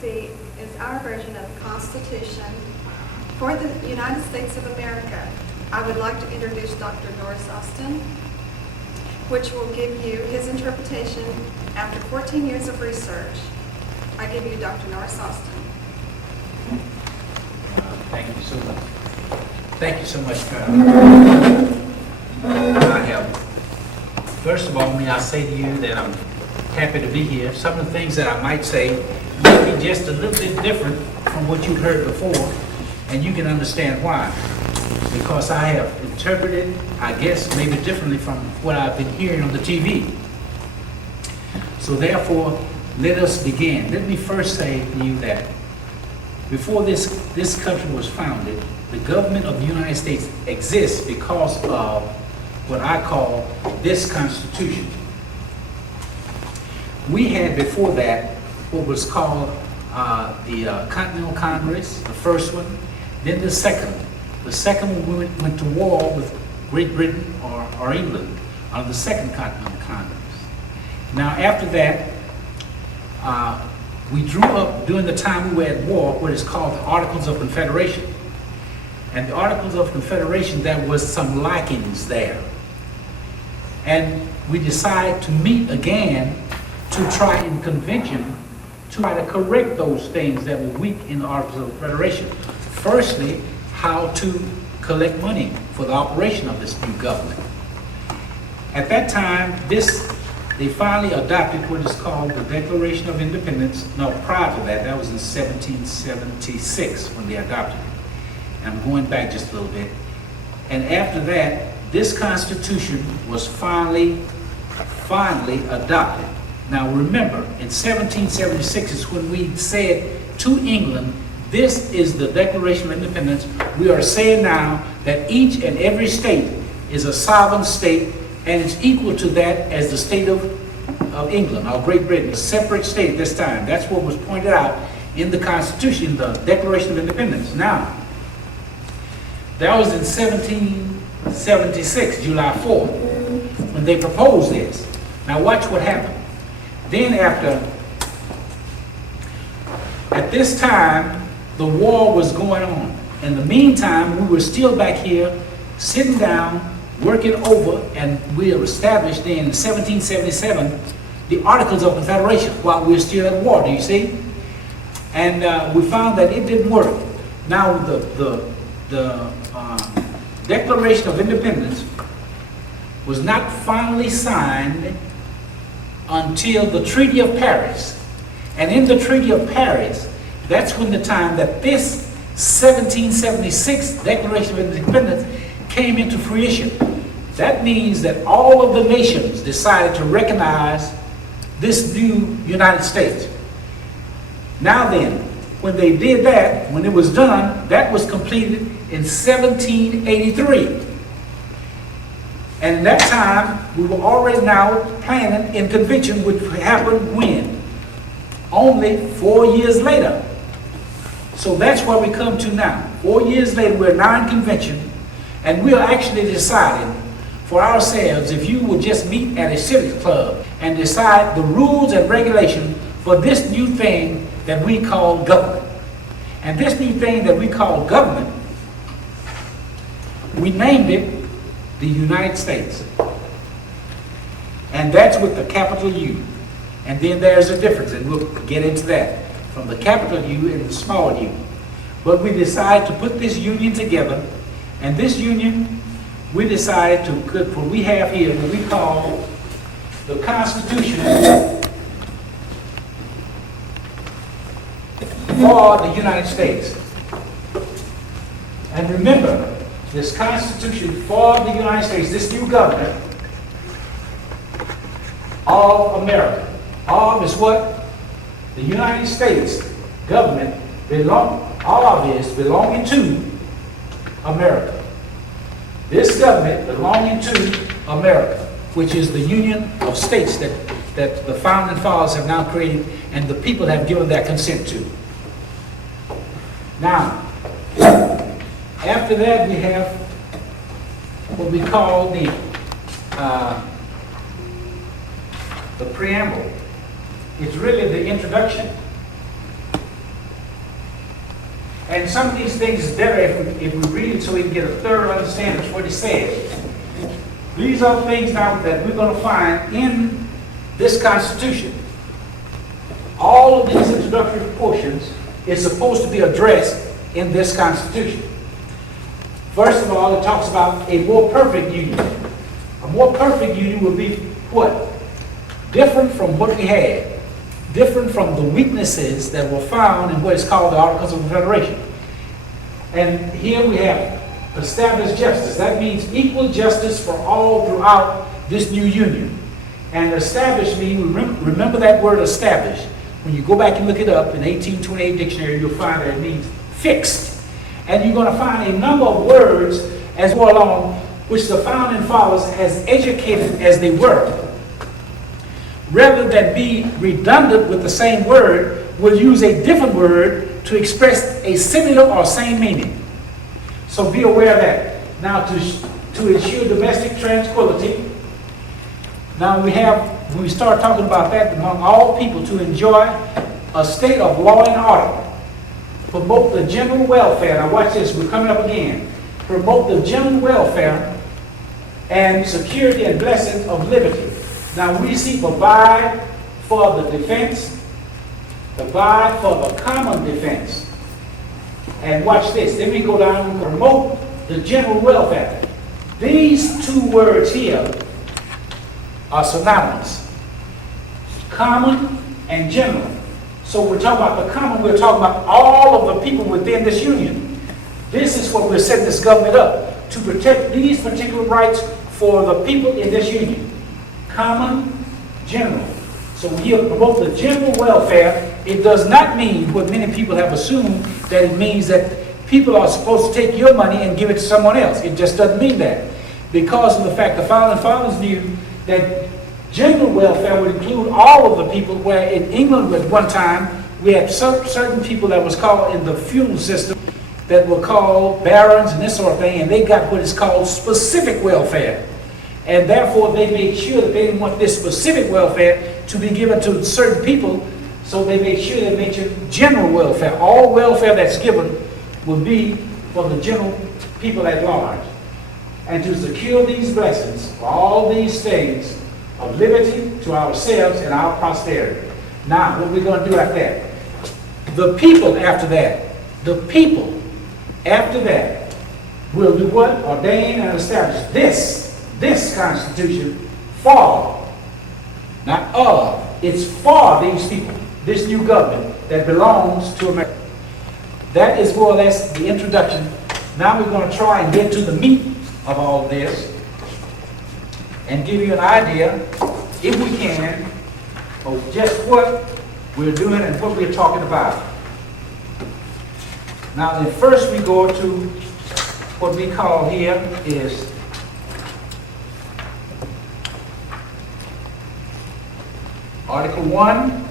see is our version of the Constitution for the United States of America. I would like to introduce Dr. Norris Austin, which will give you his interpretation after 14 years of research. I give you Dr. Norris Austin. Thank you so much. Thank you so much, Carol. I have, first of all, may I say to you that I'm happy to be here. Some of the things that I might say may be just a little bit different from what you've heard before, and you can understand why. Because I have interpreted, I guess, maybe differently from what I've been hearing on the TV. So therefore, let us begin. Let me first say to you that before this country was founded, the government of the United States exists because of what I call this Constitution. We had before that what was called the Continental Congress, the first one, then the second. The second one went to war with Great Britain or England on the second Continental Congress. Now after that, we drew up during the time we were at war what is called the Articles of Confederation. And the Articles of Confederation, there was some lackings there. And we decided to meet again to try in convention to try to correct those things that were weak in the Articles of Confederation. Firstly, how to collect money for the operation of this new government. At that time, they finally adopted what is called the Declaration of Independence. No, prior to that, that was in 1776 when they adopted it. And I'm going back just a little bit. And after that, this Constitution was finally adopted. Now remember, in 1776 is when we said to England, this is the Declaration of Independence. We are saying now that each and every state is a sovereign state, and it's equal to that as the state of England or Great Britain, a separate state at this time. That's what was pointed out in the Constitution, the Declaration of Independence. Now, that was in 1776, July 4th, when they proposed this. Now watch what happened. Then at this time, the war was going on. In the meantime, we were still back here, sitting down, working over, and we were established in 1777 the Articles of Confederation while we were still at war, do you see? And we found that it didn't work. Now the Declaration of Independence was not finally signed until the Treaty of Paris. And in the Treaty of Paris, that's when the time that this 1776 Declaration of Independence came into fruition. That means that all of the nations decided to recognize this new United States. Now then, when they did that, when it was done, that was completed in 1783. And in that time, we were already now planning in convention, which happened when? Only 4 years later. So that's where we come to now. 4 years later, we're now in convention, and we're actually deciding for ourselves if you would just meet at a civic club and decide the rules and regulations for this new thing that we call government. And this new thing that we call government, we named it the United States. And that's with the capital U. And then there's a difference, and we'll get into that, from the capital U and the small u. But we decided to put this union together, and this union, we decided to put what we have here, what we call the Constitution for the United States. And remember, this Constitution for the United States, this new government of America. Of is what? The United States government all of this belonging to America. This government belonging to America, which is the union of states that the founding fathers have now created and the people have given their consent to. Now, after that we have what we call the preamble. It's really the introduction. And some of these things is better if we read it so we can get a thorough understanding of what it says. These are things now that we're going to find in this Constitution. All of these introductory portions is supposed to be addressed in this Constitution. First of all, it talks about a more perfect union. A more perfect union will be what? Different from what we had. Different from the weaknesses that were found in what is called the Articles of Confederation. And here we have established justice. That means equal justice for all throughout this new union. And established means, remember that word established. When you go back and look it up in 1828 dictionary, you'll find that it means fixed. And you're going to find a number of words as we go along, which the founding fathers, as educated as they were, rather than be redundant with the same word, will use a different word to express a similar or same meaning. So be aware of that. Now, to ensure domestic tranquility, now when we start talking about that, among all people to enjoy a state of law and order, promote the general welfare. Now watch this, we're coming up again. Promote the general welfare and security and blessings of liberty. Now we see provide for the defense, provide for the common defense. And watch this, then we go down and promote the general welfare. These two words here are synonymous. Common and general. So we're talking about the common, we're talking about all of the people within this union. This is what we're setting this government up, to protect these particular rights for the people in this union. Common, general. So when you promote the general welfare, it does not mean what many people have assumed, that it means that people are supposed to take your money and give it to someone else. It just doesn't mean that. Because of the fact the founding fathers knew that general welfare would include all of the people, where in England at one time, we had certain people that was called in the feudal system that were called barons and this sort of thing, and they got what is called specific welfare. And therefore, they made sure that they didn't want this specific welfare to be given to certain people, so they made sure they made sure general welfare. All welfare that's given will be for the general people at large. And to secure these blessings, all these things of liberty to ourselves and our posterity. Now, what we're going to do after that? The people after that, will do what? Ordain and establish this Constitution for, not of, it's for these people, this new government that belongs to America. That is more or less the introduction. Now we're going to try and get to the meat of all this and give you an idea, if we can, of just what we're doing and what we're talking about. Now, then first we go to what we call here is Article 1,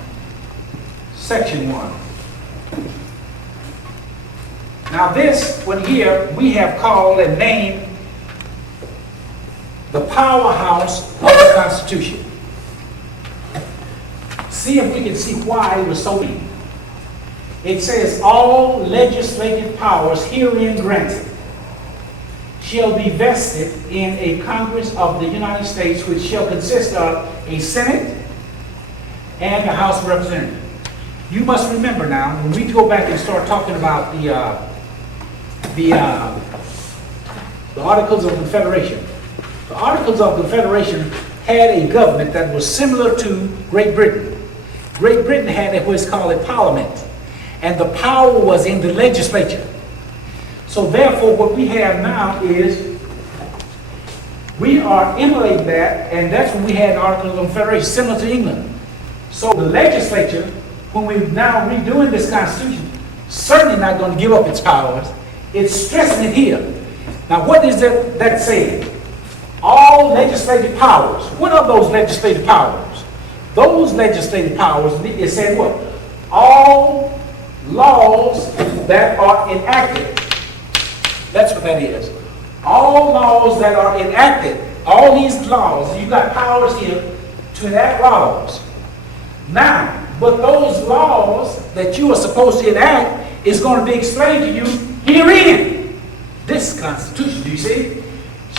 Section 1. Now this one here we have called and named the powerhouse of the Constitution. See if we can see why it was so neat. It says, all legislative powers herein granted shall be vested in a Congress of the United States, which shall consist of a Senate and a House of Representatives. You must remember now, when we go back and start talking about the Articles of Confederation, the Articles of Confederation had a government that was similar to Great Britain. Great Britain had what's called a parliament, and the power was in the legislature. So therefore, what we have now is we are emulating that, and that's what we had in Articles of Confederation, similar to England. So the legislature, when we're now redoing this Constitution, certainly not going to give up its powers. It's stressing it here. Now, what is that saying? All legislative powers. What are those legislative powers? Those legislative powers, it said what? All laws that are enacted. That's what that is. All laws that are enacted. All these laws, you got powers here to enact laws. Now, but those laws that you are supposed to enact is going to be explained to you herein. This Constitution, do you see,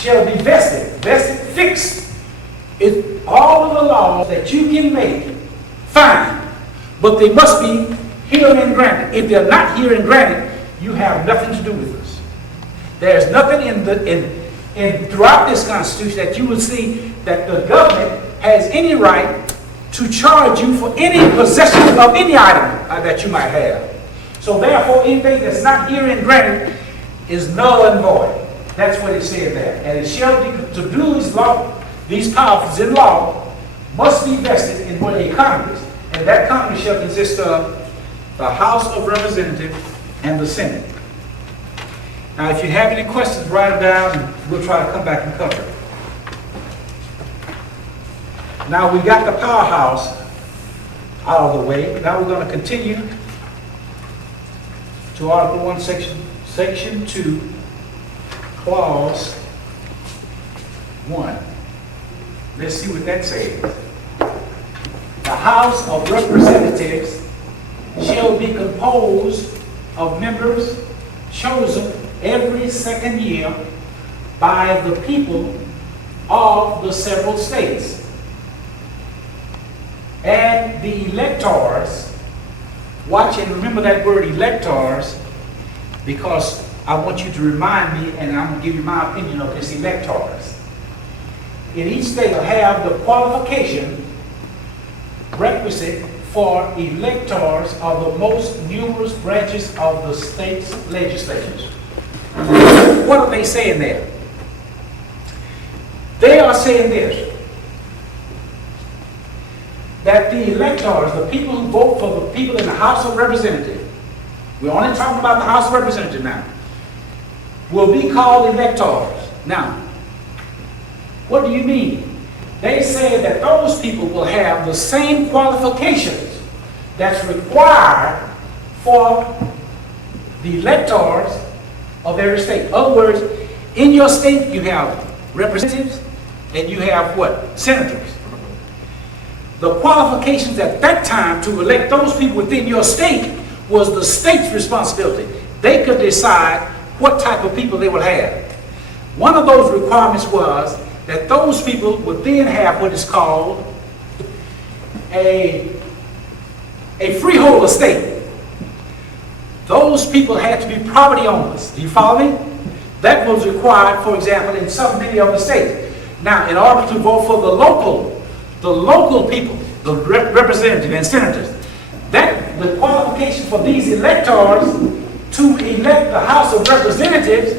shall be vested, fixed. All of the laws that you can make, fine, but they must be herein granted. If they're not herein granted, you have nothing to do with us. There's nothing throughout this Constitution that you will see that the government has any right to charge you for any possession of any item that you might have. So therefore, anything that's not herein granted is null and void. That's what it said there. And it shall be to do his law. These powers in law must be vested in what a Congress, and that Congress shall consist of the House of Representatives and the Senate. Now, if you have any questions, write them down, and we'll try to come back and cover it. Now, we got the powerhouse out of the way. Now, we're going to continue to Article 1, Section 2, Clause 1. Let's see what that says. The House of Representatives shall be composed of members chosen every second year by the people of the several states. And the electors, watch and remember that word electors, because I want you to remind me, and I'm going to give you my opinion of this electors. In each state will have the qualification requisite for electors of the most numerous branches of the state's legislatures. What are they saying there? They are saying this, that the electors, the people who vote for the people in the House of Representatives, we're only talking about the House of Representatives now, will be called electors. Now, what do you mean? They say that those people will have the same qualifications that's required for the electors of every state. In other words, in your state you have representatives and you have what? Senators. The qualifications at that time to elect those people within your state was the state's responsibility. They could decide what type of people they would have. One of those requirements was that those people would then have what is called a freehold estate. Those people had to be property owners. Do you follow me? That was required, for example, in many of the states. Now, in order to vote for the local people, the representatives and senators, the qualification for these electors to elect the House of Representatives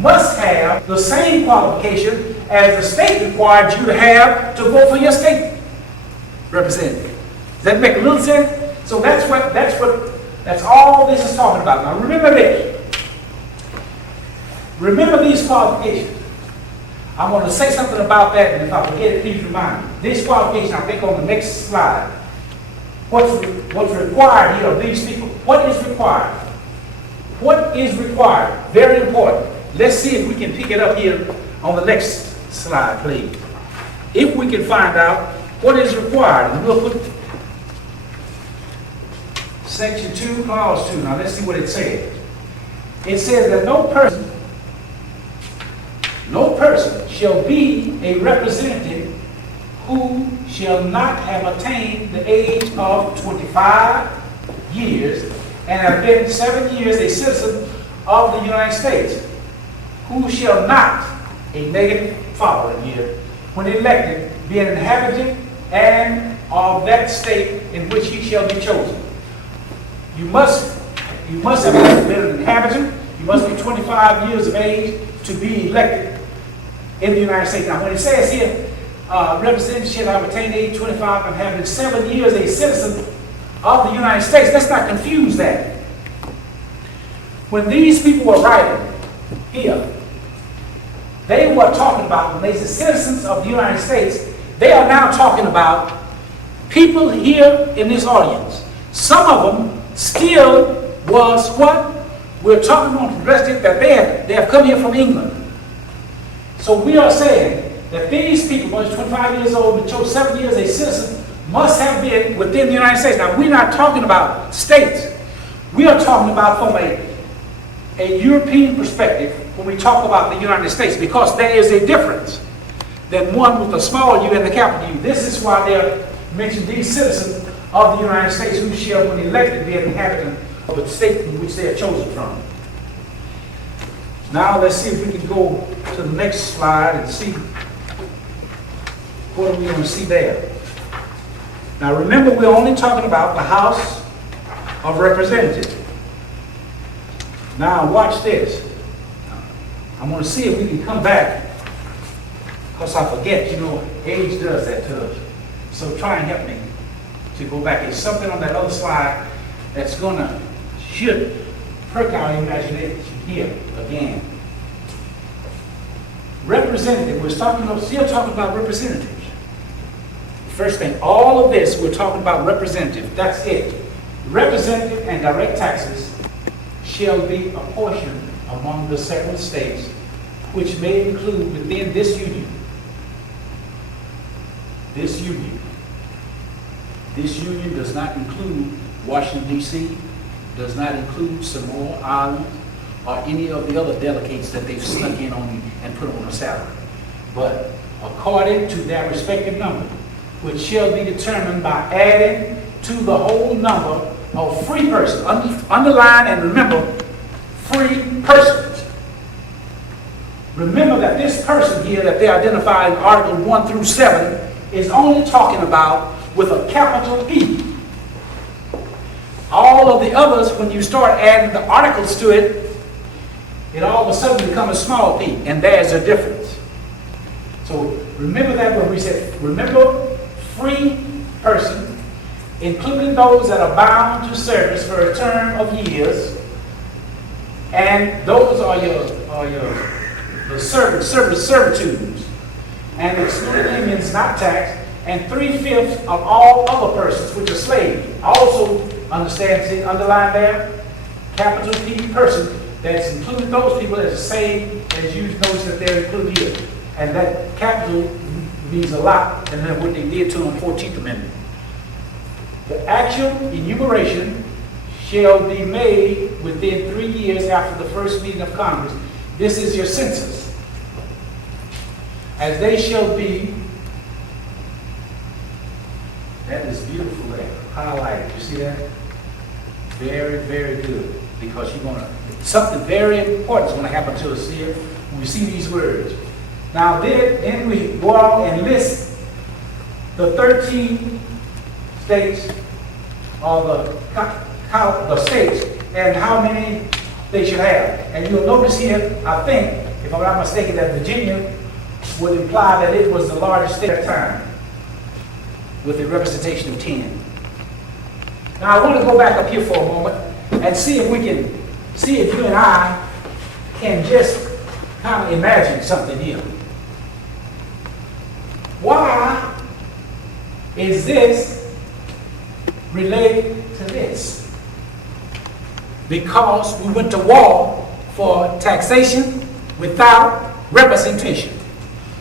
must have the same qualification as the state required you to have to vote for your state representative. Does that make a little sense? So that's all this is talking about. Now remember this. Remember these qualifications. I'm going to say something about that, and if I forget it, please remind me. This qualification, I think on the next slide. What's required here of these people? What is required? What is required? Very important. Let's see if we can pick it up here on the next slide, please. If we can find out what is required, and we'll put Section 2, Clause 2. Now let's see what it says. It says that no person shall be a representative who shall not have attained the age of 25 years and have been 7 years a citizen of the United States, who shall not, a negative following year, when elected, be an inhabitant and of that state in which he shall be chosen. You must have been an inhabitant, you must be 25 years of age to be elected in the United States. Now when it says here, representative shall have attained age 25 and have been 7 years a citizen of the United States, let's not confuse that. When these people were writing here, they were talking about, when they said citizens of the United States, they are now talking about people here in this audience. Some of them still was what? We're talking about the rest of it, that they have come here from England. So we are saying that these people, when 25 years old and chose 7 years a citizen, must have been within the United States. Now we're not talking about states. We are talking about from a European perspective when we talk about the United States, because there is a difference than one with a small U and a capital U. This is why they mention these citizens of the United States who shall, when elected, be an inhabitant of the state in which they are chosen from. Now let's see if we can go to the next slide and see what are we going to see there. Now remember, we're only talking about the House of Representatives. Now watch this. I'm going to see if we can come back, because I forget, you know, age does that to us. So try and help me to go back. There's something on that other slide that's going to, should perk our imagination here again. Representative, we're still talking about representatives. First thing, all of this, we're talking about representative. That's it. Representative and direct taxes shall be apportioned among the several states, which may include within this union. This union. This union does not include Washington, D.C., does not include Samoa Island, or any of the other delegates that they've snuck in on and put on a salary. But according to their respective number, which shall be determined by adding to the whole number of free persons. Underline and remember, free persons. Remember that this person here that they identify in Article 1 through 7 is only talking about with a capital P. All of the others, when you start adding the articles to it, it all of a sudden becomes a small p, and there's a difference. So remember that when we said, remember, free person, including those that are bound to service for a term of years, and those are your servitudes, and excluding Indians not taxed, and 3/5 of all other persons which are slaves. Also understand, see, underline there, capital P person, that's including those people as the same as you notice that they're included here. And that capital means a lot, and then what they did to them, 14th Amendment. The actual enumeration shall be made within 3 years after the first meeting of Congress. This is your census. As they shall be, that is beautiful there, highlighted. You see that? Very, very good. Because you're going to, something very important is going to happen to us here when we see these words. Now then we go out and list the 13 states, or the states, and how many they should have. And you'll notice here, I think, if I'm not mistaken, that Virginia would imply that it was the largest state at that time, with a representation of 10. Now I want to go back up here for a moment and see if we can, see if you and I can just kind of imagine something here. Why is this related to this? Because we went to war for taxation without representation.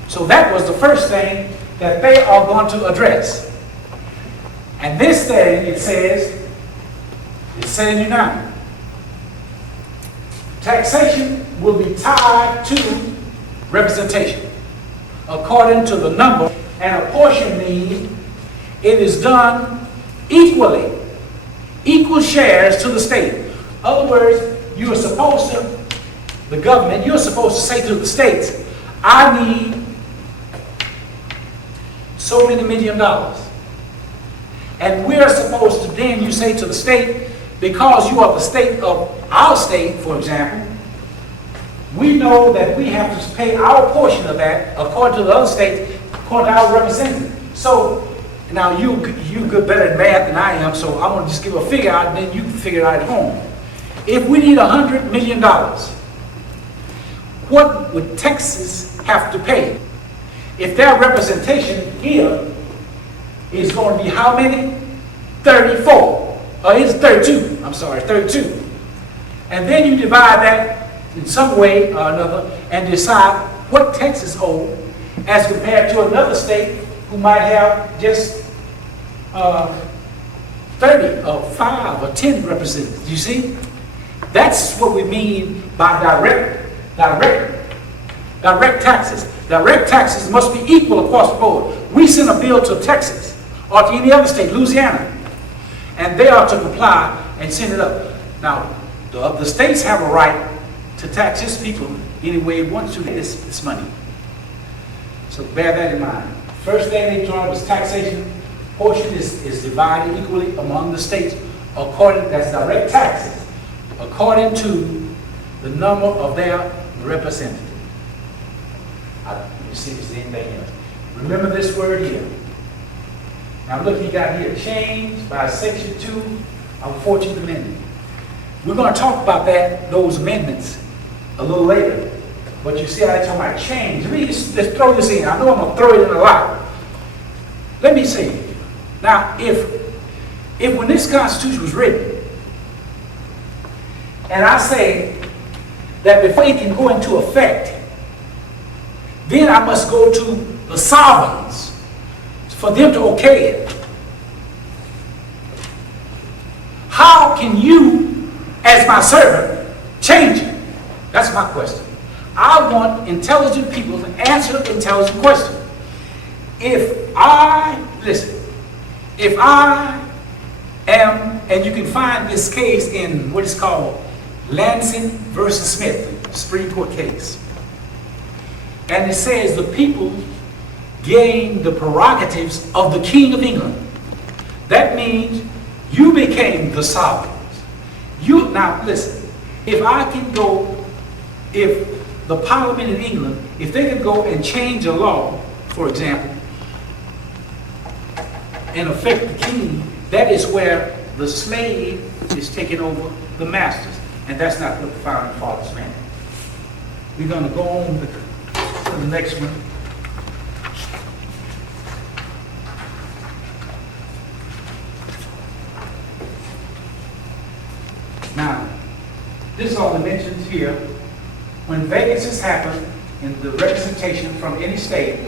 So that was the first thing that they are going to address. And this thing, it says, it's said in United. Taxation will be tied to representation. According to the number and apportioning, it is done equally, equal shares to the state. In other words, you are supposed to, the government, you're supposed to say to the states, I need so many $1 million. And we're supposed to then, you say to the state, because you are the state of our state, for example, we know that we have to pay our portion of that according to the other states, according to our representative. So now you good better at math than I am, so I'm going to just give a figure out and then you can figure it out at home. If we need $100 million, what would Texas have to pay? If their representation here is going to be how many? 34. Or it's 32. I'm sorry, 32. And then you divide that in some way or another and decide what Texas owes as compared to another state who might have just 30 30 or 5 or 10 representatives. You see? That's what we mean by direct taxes. Direct taxes must be equal across the board. We send a bill to Texas or to any other state, Louisiana, and they are to comply and send it up. Now, the states have a right to tax its people any way it wants to this money. So bear that in mind. First thing they draw was taxation portion is divided equally among the states according, that's direct taxes, according to the number of their representatives. Let me see if there's anything else. Remember this word here. Now look, he got here, changed by Section 2 of the 14th Amendment. We're going to talk about those amendments a little later. But you see how they're talking about change. Let me just throw this in. I know I'm going to throw it in a lot. Let me see. Now, if when this Constitution was written, and I say that before it can go into effect, then I must go to the sovereigns for them to okay it. How can you, as my servant, change it? That's my question. I want intelligent people to answer intelligent questions. If I am, and you can find this case in what is called Lansing versus Smith, Supreme Court case. And it says the people gain the prerogatives of the King of England. That means you became the sovereigns. Now listen, if the Parliament in England, if they could go and change a law, for example, and affect the king, that is where the slave is taking over the masters. And that's not what the founding fathers meant. We're going to go on to the next one. Now, this all mentions here. When vacancies happen in the representation from any state,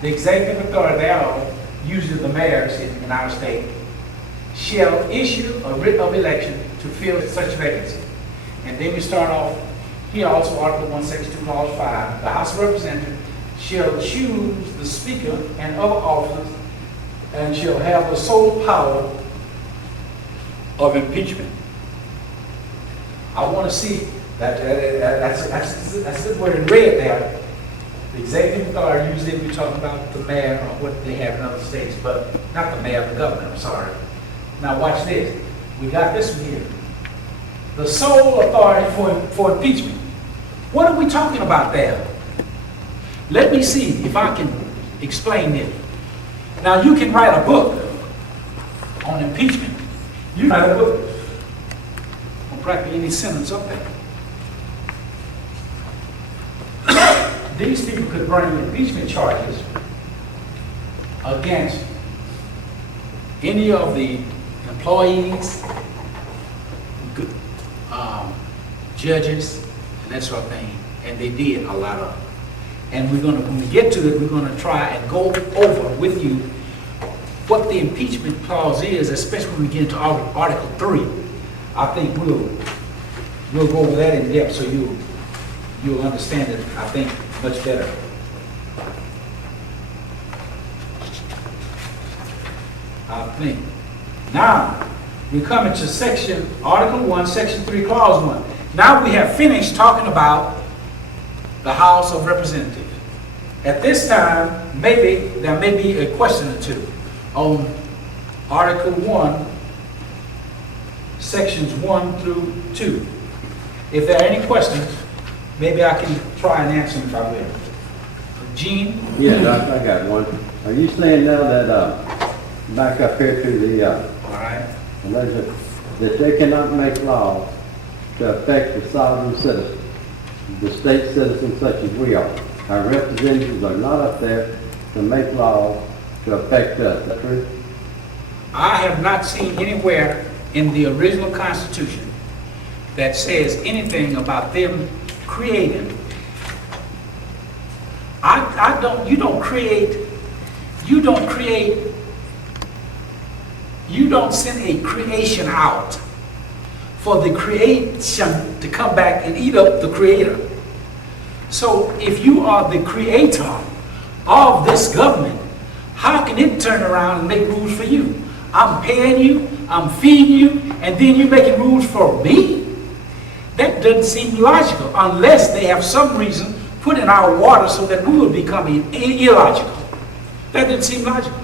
the executive authority thereof, usually the mayors in our state, shall issue a writ of election to fill such vacancy. And then we start off here also, Article 1, Section 2, Clause 5. The House of Representatives shall choose the Speaker and other officers and shall have the sole power of impeachment. I want to see that's the word in red there. The executive authority, usually we're talking about the mayor or what they have in other states, but not the mayor, the governor, I'm sorry. Now watch this. We got this one here. The sole authority for impeachment. What are we talking about there? Let me see if I can explain it. Now you can write a book on impeachment. You write a book on practically any sentence up there. These people could bring impeachment charges against any of the employees, judges, and that sort of thing. And they did a lot of it. And when we get to it, we're going to try and go over with you what the impeachment clause is, especially when we get into Article 3. I think we'll go over that in depth so you'll understand it, I think, much better. I think. Now, we come into Article 1, Section 3, Clause 1. Now we have finished talking about the House of Representatives. At this time, there may be a question or two on Article 1, Sections 1 through 2. If there are any questions, maybe I can try and answer them if I will. Gene? Yeah, Doctor, I got one. Are you saying now that, back up here to the, All right. that they cannot make laws to affect the sovereign citizens, the state citizens such as we are? Our representatives are not up there to make laws to affect us. Is that true? I have not seen anywhere in the original Constitution that says anything about them creating. You don't create You don't send a creation out for the creation to come back and eat up the creator. So if you are the creator of this government, how can it turn around and make rules for you? I'm paying you, I'm feeding you, and then you're making rules for me? That doesn't seem logical unless they have some reason put in our water so that we will become illogical. That doesn't seem logical.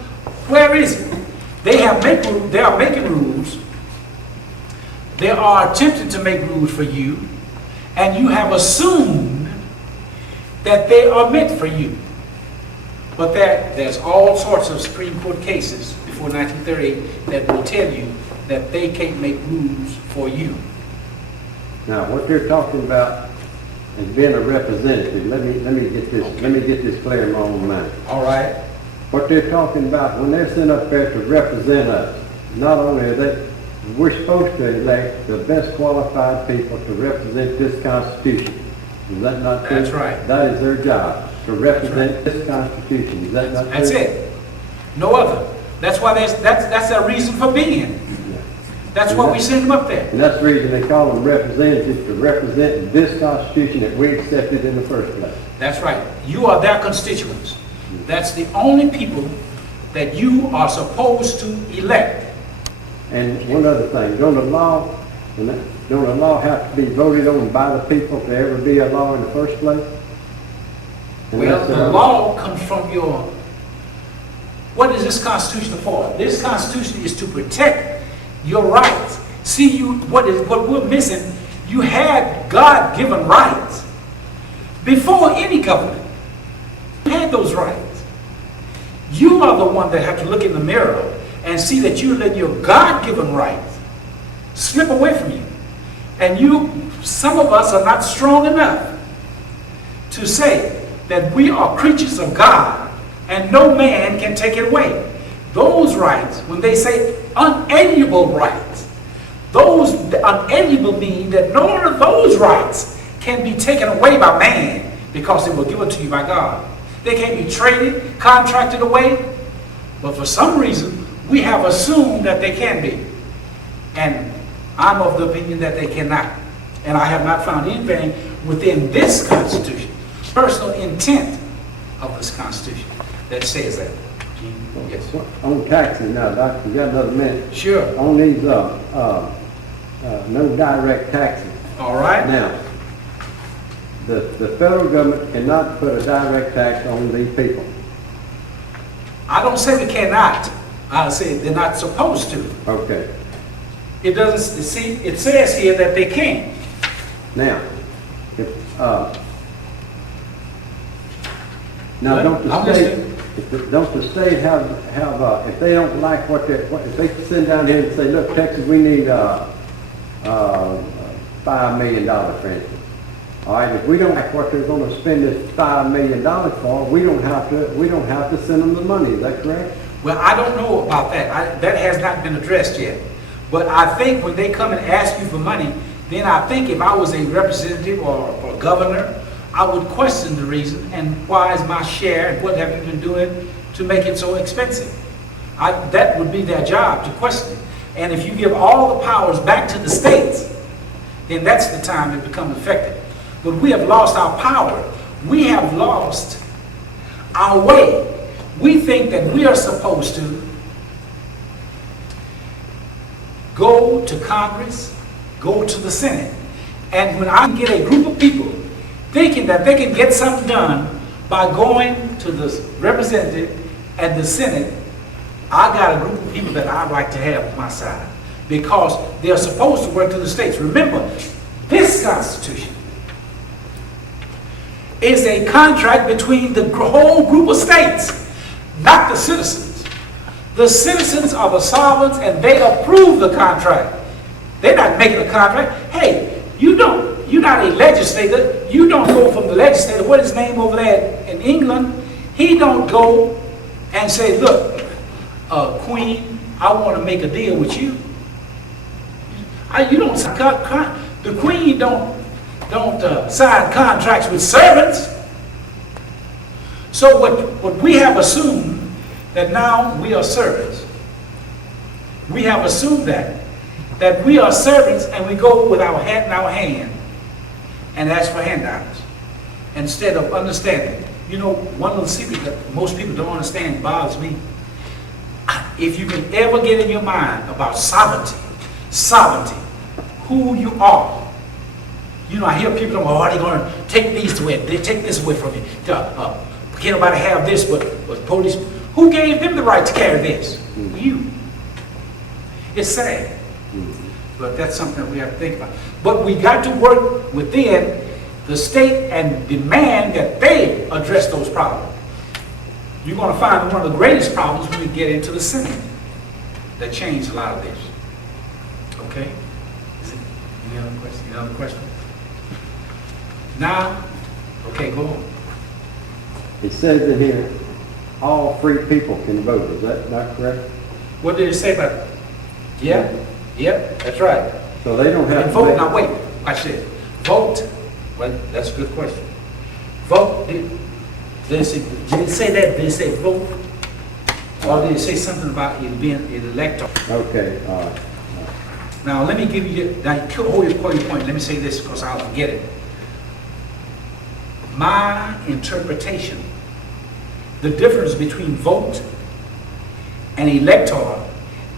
Where is it? They are making rules. They are attempting to make rules for you, and you have assumed that they are meant for you. But there's all sorts of Supreme Court cases before 1938 that will tell you that they can't make rules for you. Now, what they're talking about is being a representative. Let me get this clear in my own mind. All right. What they're talking about when they're sent up there to represent us, not only are they, we're supposed to elect the best qualified people to represent this Constitution. Is that not true? That's right. That is their job, to represent this Constitution. Is that not true? That's it. No other. That's why that's their reason for being. That's why we send them up there. And that's the reason they call them representatives, to represent this Constitution that we accepted in the first place. That's right. You are their constituents. That's the only people that you are supposed to elect. And one other thing, don't the law have to be voted on by the people to ever be a law in the first place? And Well, the law comes from your... What is this Constitution for? This Constitution is to protect your rights. See, what we're missing, you had God-given rights before any government. You had those rights. You are the one that have to look in the mirror and see that you let your God-given rights slip away from you. And some of us are not strong enough to say that we are creatures of God and no man can take it away. Those rights, when they say unalienable rights, those unalienable mean that none of those rights can be taken away by man because they were given to you by God. They can't be traded, contracted away, but for some reason we have assumed that they can be. And I'm of the opinion that they cannot. And I have not found anything within this Constitution, personal intent of this Constitution, that says that. Yes. On taxes now, Doctor, you got another minute. Sure. On these no direct taxes. All right. Now, the federal government cannot put a direct tax on these people. I don't say we cannot. I say they're not supposed to. Okay. It doesn't, see, it says here that they can. Now, don't the state have if they don't like if they send down here and say, look, Texas, we need $5 million, for instance. All right, if we don't like what they're going to spend this $5 million for, we don't have to send them the money. Is that correct? Well, I don't know about that. That has not been addressed yet. But I think when they come and ask you for money, then I think if I was a representative or governor, I would question the reason and why is my share and what have you been doing to make it so expensive. That would be their job, to question it. And if you give all the powers back to the states, then that's the time it becomes effective. But we have lost our power. We have lost our way. We think that we are supposed to go to Congress, go to the Senate. And when I get a group of people thinking that they can get something done by going to the representative and the Senate, I got a group of people that I'd like to have on my side because they're supposed to work to the states. Remember, this Constitution is a contract between the whole group of states, not the citizens. The citizens are the sovereigns and they approve the contract. They're not making a contract. Hey, you're not a legislator. You don't go from the legislator, what is his name over there in England? He don't go and say, look, Queen, I want to make a deal with you. You don't sign the Queen don't sign contracts with servants. So what we have assumed that now we are servants. We have assumed that we are servants and we go with our hat in our hand and ask for handouts instead of understanding. You know, one little secret that most people don't understand bothers me. If you can ever get in your mind about sovereignty, who you are. You know, I hear people talking, oh, they're going to take these away, they take this away from you. Can't nobody have this but police. Who gave them the right to carry this? You. It's sad. But that's something we have to think about. But we got to work within the state and demand that they address those problems. You're going to find one of the greatest problems when we get into the Senate that changed a lot of this. Okay? Any other question? Any other question? Now, okay, go on. It says in here, all free people can vote. Is that not correct? What did it say about it? Yeah, yep, that's right. So they don't have And to vote, make- now wait, I said, vote, well, that's a good question. Vote, did it say that, did it say vote? Or did it say something about it being an elector? Okay, all right. Now, let me give you, now, hold your point, let me say this because I'll forget it. My interpretation, the difference between vote and elector,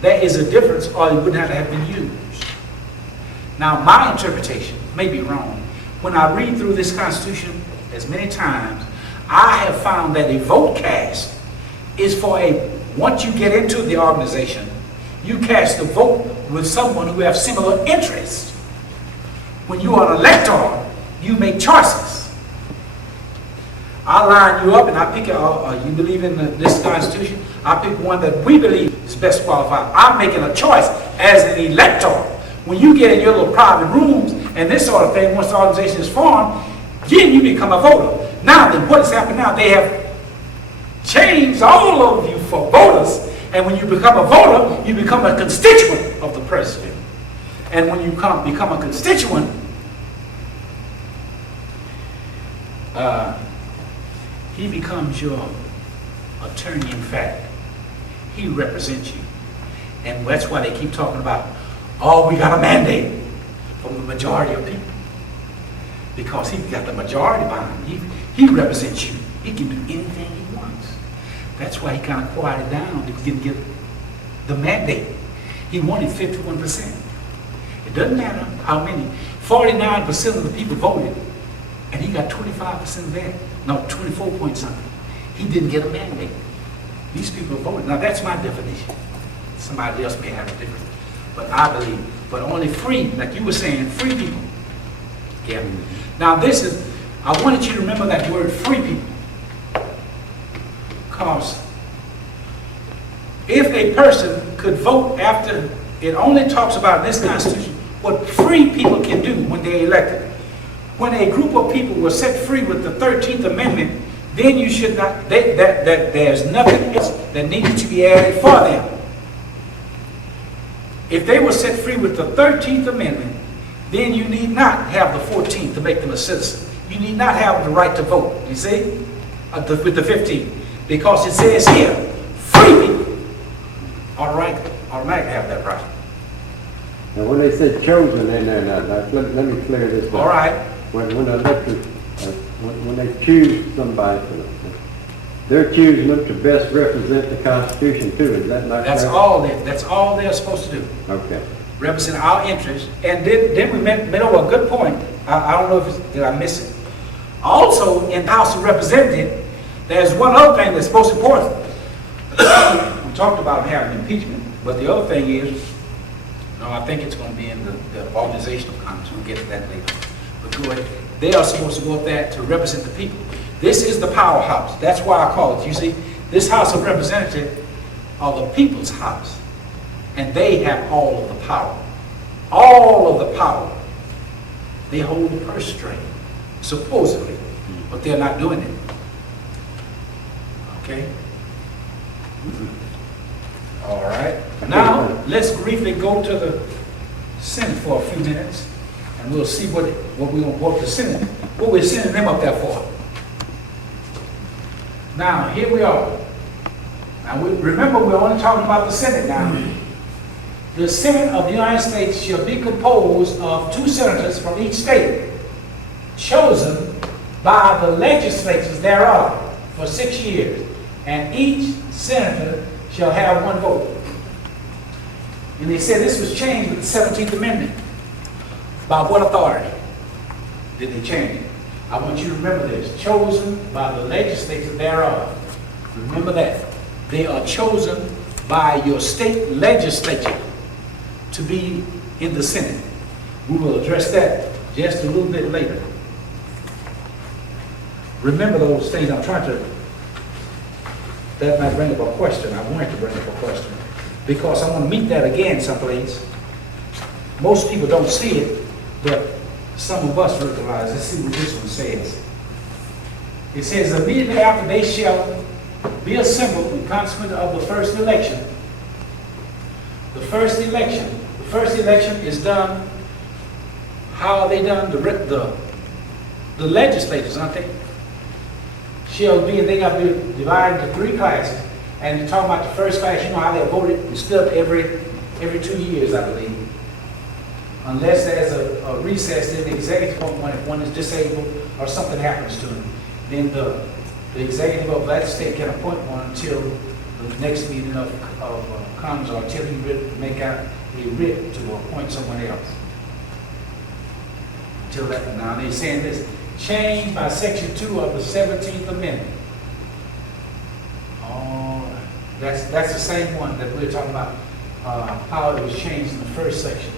there is a difference or it wouldn't have been used. Now, my interpretation may be wrong. When I read through this Constitution as many times, I have found that a vote cast is for once you get into the organization, you cast a vote with someone who has similar interests. When you are an elector, you make choices. I line you up and I pick, you believe in this Constitution, I pick one that we believe is best qualified. I'm making a choice as an elector. When you get in your little private rooms and this sort of thing, once the organization is formed, then you become a voter. Now then, what has happened now? They have changed all of you for voters. And when you become a voter, you become a constituent of the president. And when you become a constituent, he becomes your attorney in fact. He represents you. And that's why they keep talking about, oh, we got a mandate from the majority of people. Because he got the majority behind him. He represents you. He can do anything he wants. That's why he kind of quieted down. He didn't get the mandate. He wanted 51%. It doesn't matter how many. 49% of the people voted. And he got 25% of that. No, 24 point something. He didn't get a mandate. These people voted. Now that's my definition. Somebody else may have a different. But I believe, but only free, like you were saying, free people. Yeah. Now this is, I wanted you to remember that word free people. Because if a person could vote after, it only talks about in this Constitution what free people can do when they're elected. When a group of people were set free with the 13th Amendment, then you should not, there's nothing else that needed to be added for them. If they were set free with the 13th Amendment, then you need not have the 14th to make them a citizen. You need not have the right to vote, you see, with the 15th. Because it says here, free people automatically have that right. Now, when they said chosen in there, now, let me clear this up. All right. When they choose somebody, they're choosing them to best represent the Constitution too. Is that not correct? That's all they're supposed to do. Okay. Represent our interests. And then we met over a good point. I don't know if did I miss it. Also, in the House of Representatives, there's one other thing that's most important. We talked about having impeachment, but the other thing is, no, I think it's going to be in the organization of Congress. We'll get to that later. But go ahead. They are supposed to go up there to represent the people. This is the powerhouse. That's why I call it. You see, this House of Representatives are the people's house. And they have all of the power. All of the power. They hold the purse string, supposedly. But they're not doing it. Okay? All right. Now, let's briefly go to the Senate for a few minutes. And we'll see what the Senate, what we're sending them up there for. Now, here we are. Now, remember, we're only talking about the Senate now. The Senate of the United States shall be composed of 2 senators from each state, chosen by the legislatures thereof for 6 years, and each senator shall have 1 vote. And they said this was changed with the 17th Amendment. By what authority did they change it? I want you to remember this. Chosen by the legislature thereof. Remember that. They are chosen by your state legislature to be in the Senate. We will address that just a little bit later. Remember those things. I'm trying to, that might bring up a question. I wanted to bring up a question because I want to meet that again someplace. Most people don't see it, but some of us recognize. Let's see what this one says. It says, immediately after they shall be assembled in consequence of the first election. The first election is done, how are they done? The legislators, aren't they? Shall be, and they got to be divided into 3 classes. And you're talking about the first class, you know how they voted, it's still every 2 years, I believe. Unless there's a recess in the executive when one is disabled or something happens to him. Then the executive of that state can appoint one until the next meeting of Congress, or until he make out a writ to appoint someone else. Until that, now they're saying this, changed by Section 2 of the 17th Amendment. Oh, that's the same one that we're talking about, how it was changed in the first section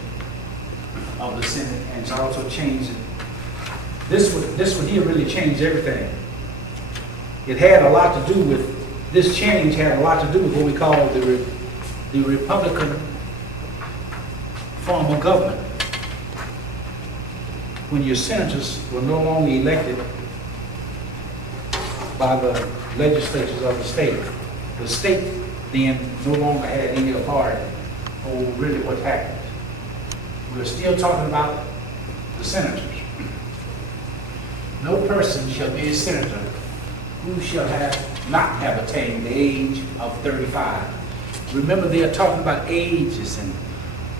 of the Senate, and it's also changed. This one here really changed everything. It had a lot to do with, this change had a lot to do with what we call the Republican form of government. When your senators were no longer elected by the legislatures of the state then no longer had any authority over really what happened. We're still talking about the senators. No person shall be a senator who shall not have attained the age of 35. Remember, they are talking about ages and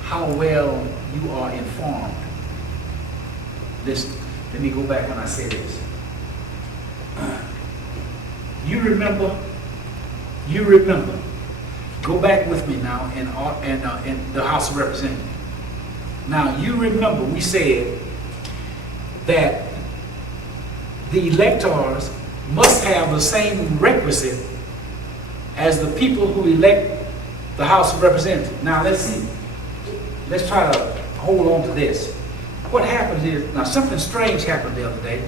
how well you are informed. Listen, let me go back when I say this. You remember, go back with me now in the House of Representatives. Now, you remember we said that the electors must have the same requisite as the people who elect the House of Representatives. Now, let's see. Let's try to hold on to this. What happens is, now something strange happened the other day.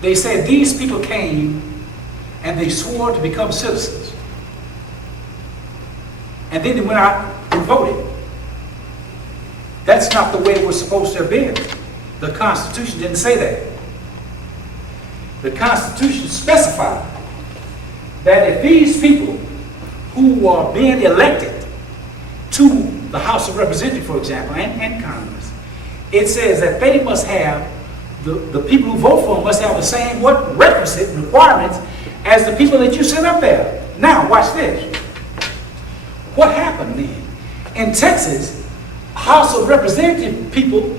They said these people came and they swore to become citizens. And then they went out and voted. That's not the way it was supposed to have been. The Constitution didn't say that. The Constitution specified that if these people who are being elected to the House of Representatives, for example, and Congress, it says that they must have, the people who vote for them must have the same requisite requirements as the people that you sent up there. Now, watch this. What happened then? In Texas, House of Representative people,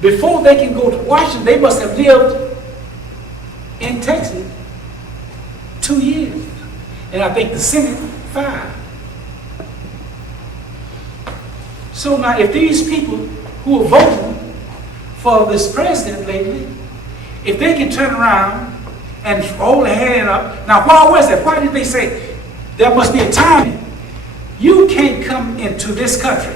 before they can go to Washington, they must have lived in Texas 2 years. And I think the Senate 5. So now if these people who are voting for this president lately, if they can turn around and hold their hand up, now why was that? Why did they say there must be a timing? You can't come into this country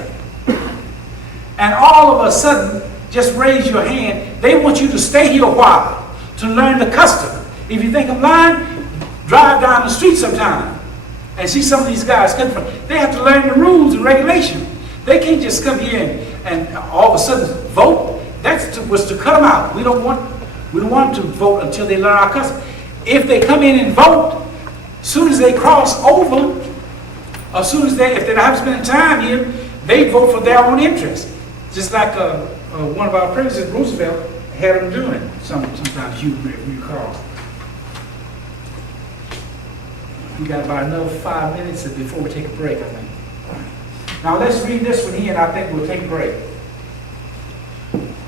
and all of a sudden just raise your hand. They want you to stay here a while to learn the custom. If you think I'm lying, drive down the street sometime and see some of these guys coming from. They have to learn the rules and regulations. They can't just come here and all of a sudden vote. That was to cut them out. We don't want them to vote until they learn our custom. If they come in and vote, as soon as they cross over, as soon as if they're not spending time here, they vote for their own interest. Just like one of our presidents, Roosevelt, had them doing. Sometimes you recall. We got about another 5 minutes before we take a break, I think. Now let's read this one here, and I think we'll take a break.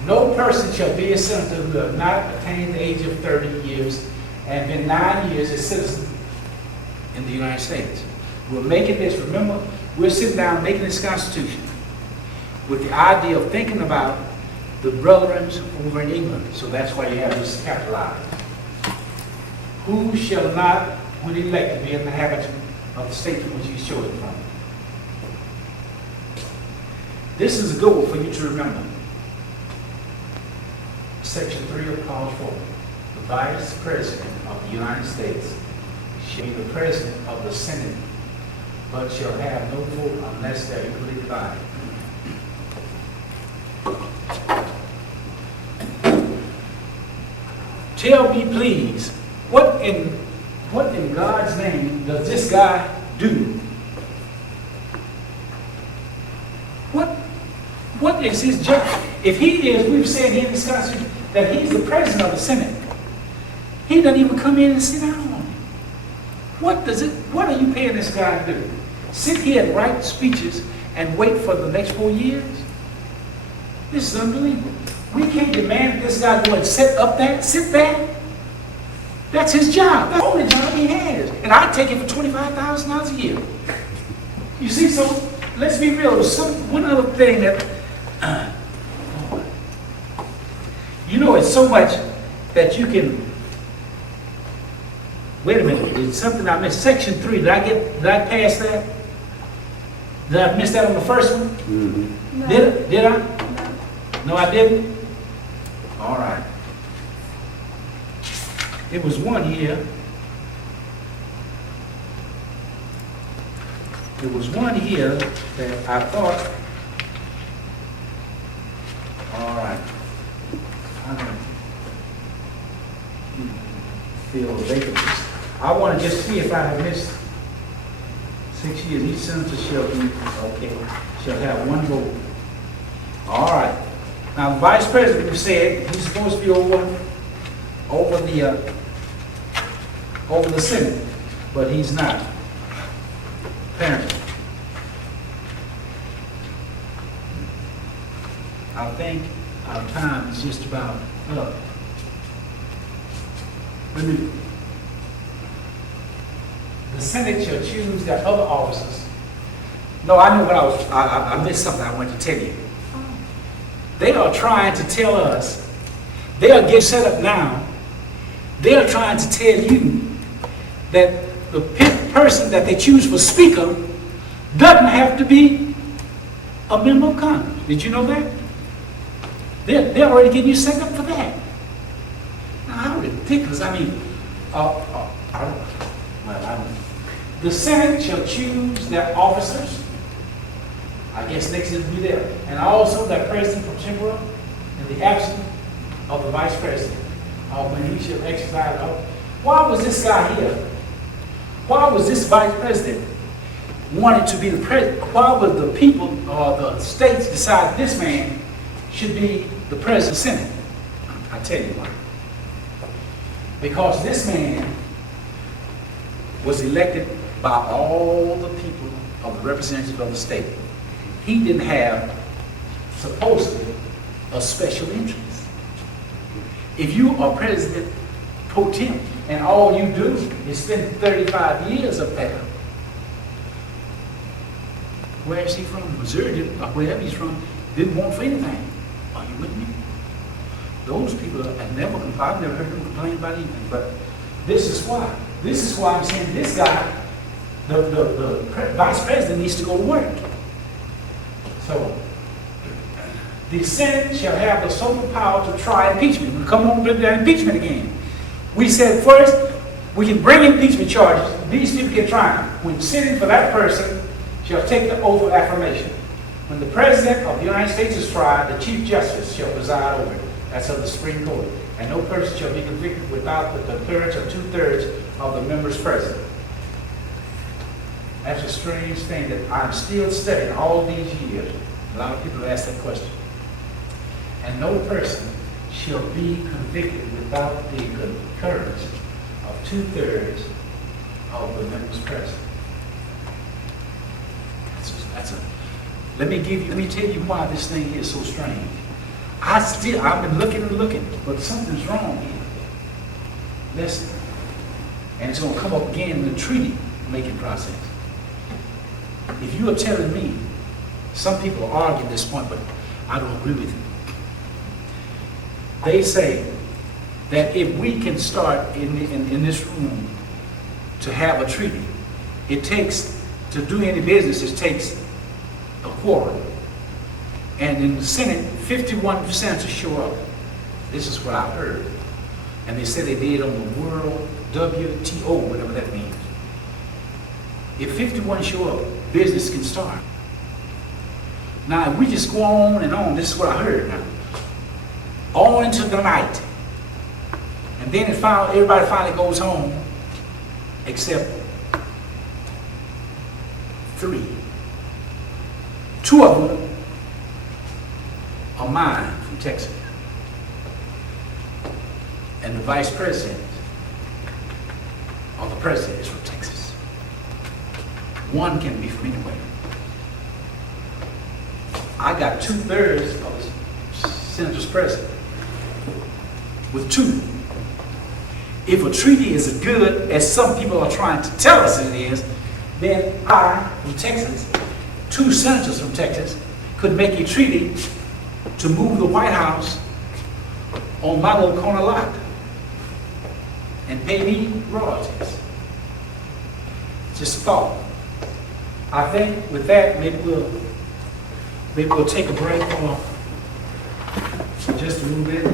No person shall be a senator who have not attained the age of 30 years and been 9 years a citizen in the United States. We're making this, remember, we're sitting down making this Constitution with the idea of thinking about the brethren over in England. So that's why you have this capitalized. Who shall not, when elected, be an inhabitant of the state from which he's chosen from? This is a good one for you to remember. Section 3 of Clause 4. The Vice President of the United States shall be the President of the Senate, but shall have no vote unless they're equally divided. Tell me, please, what in God's name does this guy do? What is his job? If he is, we've said here in this Constitution that he's the president of the Senate. He doesn't even come in and sit down on it. What are you paying this guy to do? Sit here and write speeches and wait for the next 4 years? This is unbelievable. We can't demand that this guy go and sit there. That's his job. That's the only job he has. And I take it for $25,000 a year. You see, so let's be real. One other thing that, you know, it's so much that you can, wait a minute, it's something I missed. Section 3, did I pass that? Did I miss that on the first one? Mm-hmm. No. Did I? No, I didn't? All right. It was one here. There was one here that I thought, all right. I don't feel vacant. I want to just see if I have missed 6 years. Each senator shall be, okay, shall have one vote. All right. Now, the vice president, we've said he's supposed to be over the Senate, but he's not, apparently. I think our time is just about up. The Senate shall choose their other officers. No, I know what I missed something I wanted to tell you. They are trying to tell us, they are getting set up now, they are trying to tell you that the person that they choose for speaker doesn't have to be a member of Congress. Did you know that? They're already getting you set up for that. Now, how ridiculous. I mean, the Senate shall choose their officers. I guess next will be there. And also their president pro tempore in the absence of the vice president. When he shall exercise office. Why was this guy here? Why was this vice president wanted to be the president? Why would the people or the states decide this man should be the president of the Senate? I'll tell you why. Because this man was elected by all the people of the representatives of the state. He didn't have, supposedly, a special interest. If you are president pro tem and all you do is spend 35 years up there, where is he from? Missouri, or wherever he's from, didn't want for anything. Are you with me? Those people have never complained. I've never heard them complain about anything. But this is why. This is why I'm saying this guy, the vice president, needs to go to work. So, the Senate shall have the sole power to try impeachment. We'll come on with that impeachment again. We said first, we can bring impeachment charges. These people can try them. When sitting for that person shall take the oath of affirmation. When the President of the United States is tried, the Chief Justice shall preside over it. That's of the Supreme Court. And no person shall be convicted without the concurrence of 2/3 of the members present. That's a strange thing that I'm still studying all these years. A lot of people ask that question. And no person shall be convicted without the concurrence of 2/3 of the members present. Let me tell you why this thing is so strange. I've been looking and looking, but something's wrong here. Listen. And it's going to come up again in the treaty making process. If you are telling me, some people argue this point, but I don't agree with it. They say that if we can start in this room to have a treaty, it takes, to do any business, it takes a quorum. And in the Senate, 51 senators show up. This is what I heard. And they said they did on the World WTO, whatever that means. If 51 show up, business can start. Now, if we just go on and on, this is what I heard now. On into the night. And then everybody finally goes home, except 3. 2 of them are mine from Texas. And the vice president, or the president, is from Texas. 1 can be from anywhere. I got 2/3 of the senators present with 2. If a treaty is as good as some people are trying to tell us it is, then I, from Texas, 2 senators from Texas, could make a treaty to move the White House on my little corner lot and pay me royalties. Just a thought. I think with that, maybe we'll take a break for just a little bit.